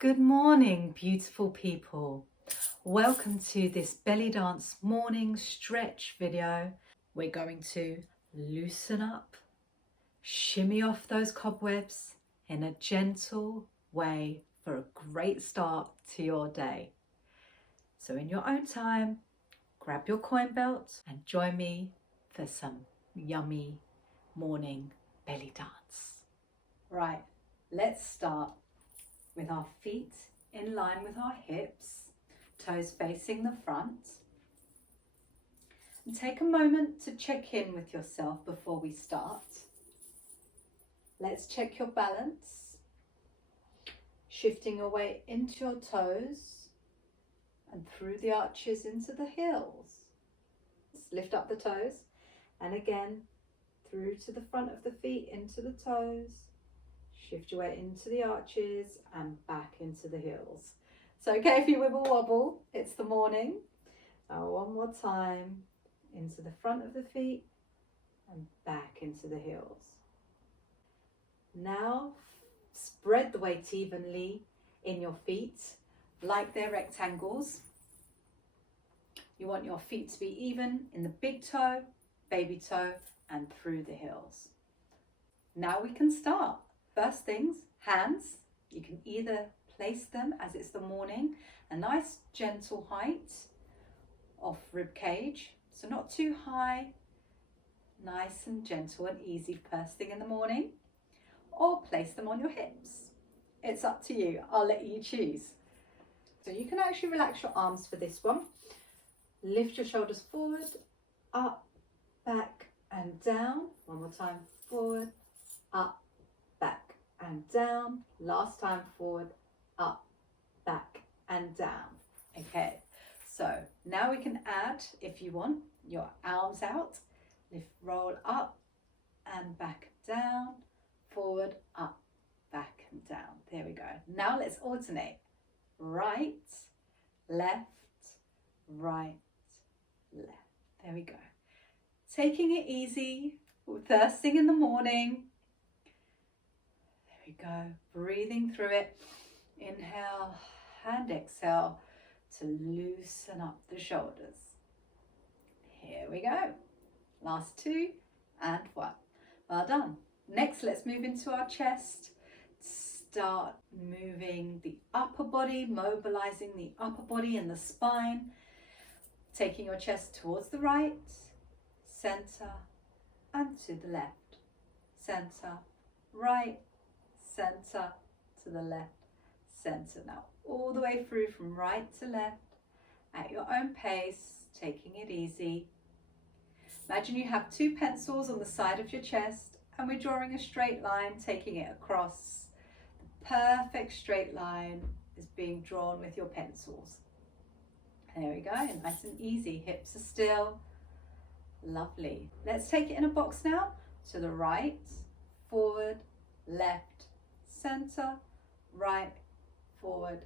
Good morning, beautiful people. Welcome to this belly dance morning stretch video. We're going to loosen up, shimmy off those cobwebs in a gentle way for a great start to your day. So in your own time, grab your coin belt and join me for some yummy morning belly dance. Right, let's start with our feet in line with our hips, toes facing the front. And take a moment to check in with yourself before we start. Let's check your balance, shifting your weight into your toes and through the arches into the heels. Lift up the toes and again through to the front of the feet into the toes. Shift your weight into the arches and back into the heels. So okay if you wibble wobble, it's the morning. One more time, into the front of the feet and back into the heels. Now spread the weight evenly in your feet like they're rectangles. You want your feet to be even in the big toe, baby toe and through the heels. Now we can start. First things, hands. You can either place them as it's the morning, a nice gentle height off rib cage, so not too high, nice and gentle and easy first thing in the morning, or place them on your hips. It's up to you, I'll let you choose. So you can actually relax your arms for this one. Lift your shoulders forward, up, back and down. One more time, forward, up, back and down. Last time, forward, up, back and down. Okay, so now we can add, if you want, your arms out. Lift, roll up and back down, forward, up, back and down. There we go. Now let's alternate. Right, left, right, left. There we go. Taking it easy, first thing in the morning. There we go, breathing through it. Inhale and exhale to loosen up the shoulders. Here we go. Last two and one. Well done. Next, let's move into our chest. Start moving the upper body, mobilizing the upper body and the spine. Taking your chest towards the right, center, and to the left. Center, right, center, to the left, center. Now all the way through from right to left at your own pace, taking it easy. Imagine you have two pencils on the side of your chest and we're drawing a straight line, taking it across. The perfect straight line is being drawn with your pencils. There we go, nice and easy. Hips are still. Lovely. Let's take it in a box now. To the right, forward, left, center, right, forward,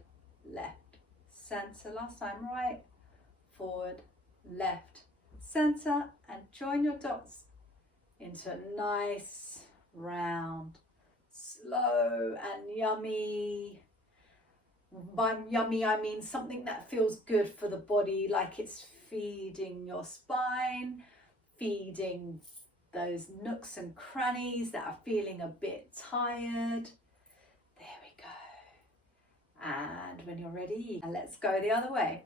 left, center. Last time, right, forward, left, center, and join your dots into a nice, round, slow and yummy. By yummy, I mean something that feels good for the body, like it's feeding your spine, feeding those nooks and crannies that are feeling a bit tired. There we go. And when you're ready, and let's go the other way.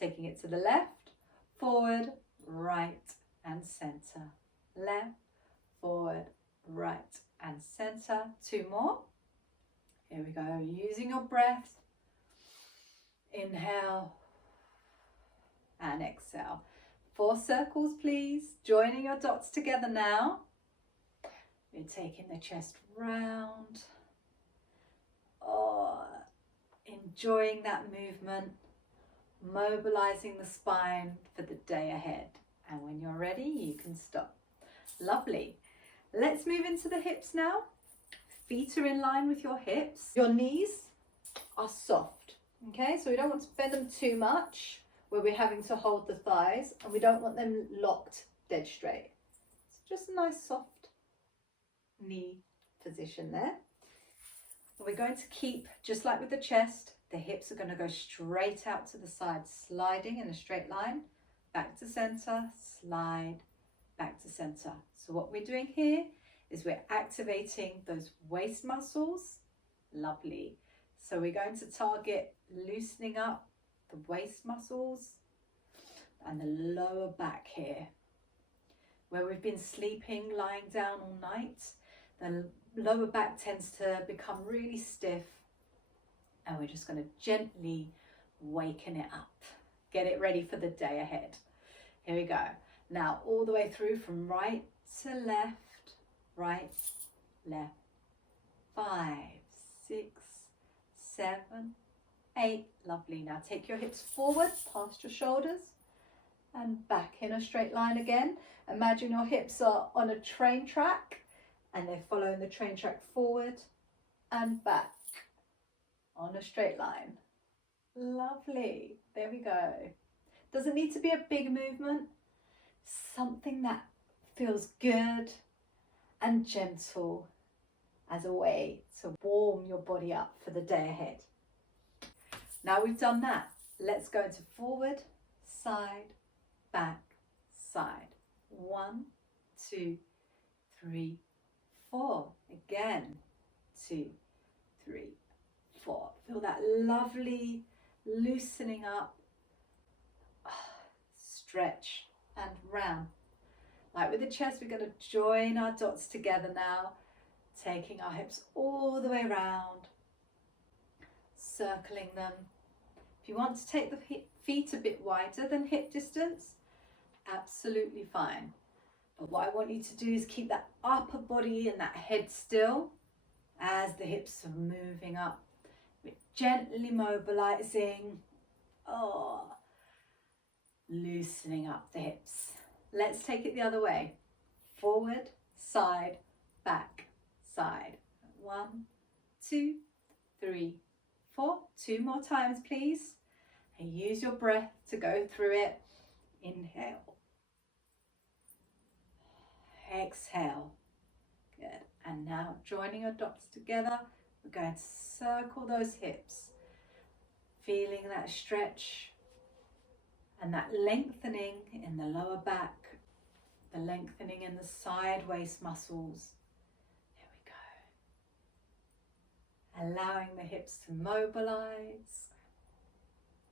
Taking it to the left, forward, right and center. Left, forward, right and center. Two more. Here we go. Using your breath. Inhale and exhale. 4 circles, please. Joining your dots together now. We're taking the chest round. Oh, enjoying that movement. Mobilizing the spine for the day ahead. And when you're ready, you can stop. Lovely. Let's move into the hips now. Feet are in line with your hips. Your knees are soft. Okay, so we don't want to bend them too much where we're having to hold the thighs, and we don't want them locked dead straight. It's just a nice soft knee position there. We're going to keep, just like with the chest, the hips are going to go straight out to the side, sliding in a straight line, back to center, slide, back to center. So what we're doing here is we're activating those waist muscles. Lovely. So we're going to target loosening up the waist muscles and the lower back here. Where we've been sleeping, lying down all night, the lower back tends to become really stiff, and we're just going to gently waken it up. Get it ready for the day ahead. Here we go. Now all the way through from right to left, right, left. 5, 6, 7, 8. Lovely. Now take your hips forward past your shoulders and back in a straight line again. Imagine your hips are on a train track and they're following the train track forward and back on a straight line. Lovely. There we go. Doesn't need to be a big movement. Something that feels good and gentle as a way to warm your body up for the day ahead. Now we've done that, let's go into forward, side, back, side. 1, 2, 3, 4. Again, 2, 3, 4. Feel that lovely loosening up, stretch and round. Like with the chest, we're going to join our dots together now, taking our hips all the way around, circling them. If you want to take the feet a bit wider than hip distance, absolutely fine. But what I want you to do is keep that upper body and that head still as the hips are moving up. We're gently mobilizing, loosening up the hips. Let's take it the other way. Forward, side, back, side. 1, 2, 3, 4. 2 more times, please. And use your breath to go through it. Inhale. Exhale. Good. And now joining your dots together, we're going to circle those hips. Feeling that stretch and that lengthening in the lower back, the lengthening in the side waist muscles. There we go. Allowing the hips to mobilize.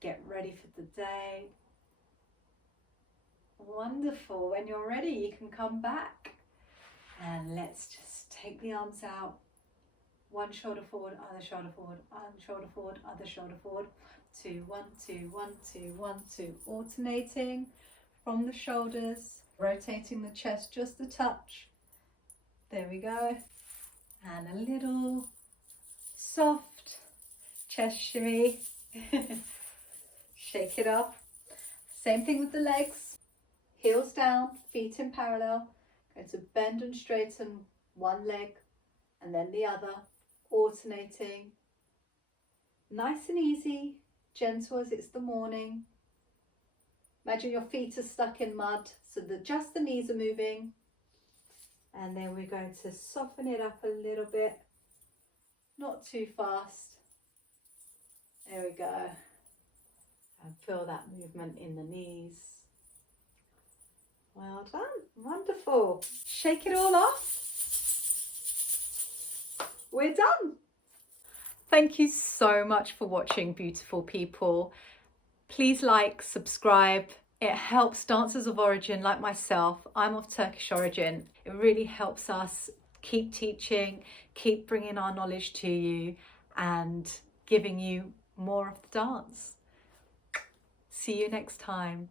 Get ready for the day. Wonderful. When you're ready, you can come back. And let's just take the arms out. One shoulder forward, other shoulder forward, other shoulder forward, other shoulder forward. 2, 1, 2, 1, 2, 1, 2. Alternating from the shoulders, rotating the chest just a touch. There we go. And a little soft chest shimmy. Shake it off. Same thing with the legs. Heels down, feet in parallel. Going to bend and straighten one leg and then the other, alternating. Nice and easy, gentle as it's the morning. Imagine your feet are stuck in mud, so that just the knees are moving. And then we're going to soften it up a little bit, not too fast. There we go. And feel that movement in the knees. Well done, wonderful. Shake it all off. We're done. Thank you so much for watching, beautiful people. Please like, subscribe. It helps dancers of origin like myself. I'm of Turkish origin. It really helps us keep teaching, keep bringing our knowledge to you and giving you more of the dance. See you next time.